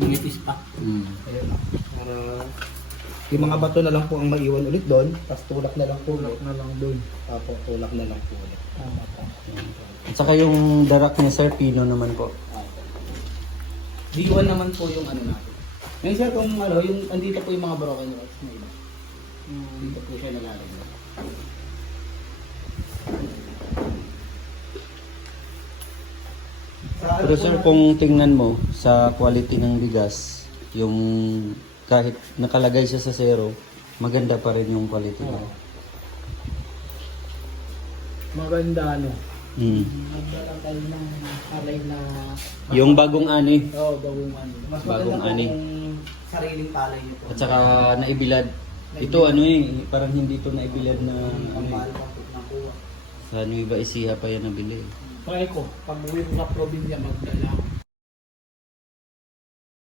Nangipis pa. Ayun na. Para yung mga bato na lang po ang maiwan ulit doon, tapos tulak na lang po ulit. Na lang doon. Apo, tulak na lang po ulit. Tama pa. At saka yung darak niya sir, pino naman po. Apo. D1 naman po yung ano natin. Ngayon sir, kung ano, yung andito po yung mga broken rods na iba. Dito po siya nalalagay. Pero sir, kung tingnan mo sa quality ng bigas, yung kahit nakalagay siya sa zero, maganda pa rin yung quality niya. Maganda ano. Magdala tayo ng alay na... Yung bagong ani. Oo, bagong ano. Mas Bagong maganda po ani. kung sariling palay nito. At saka naibilad. Ito ano parang hindi to naibilad na Ang ano mahal pa po nakuha. Sa Nueva Ecija pa yan nabili. Try ko, pag uwi ko sa probinsya, magdala ako.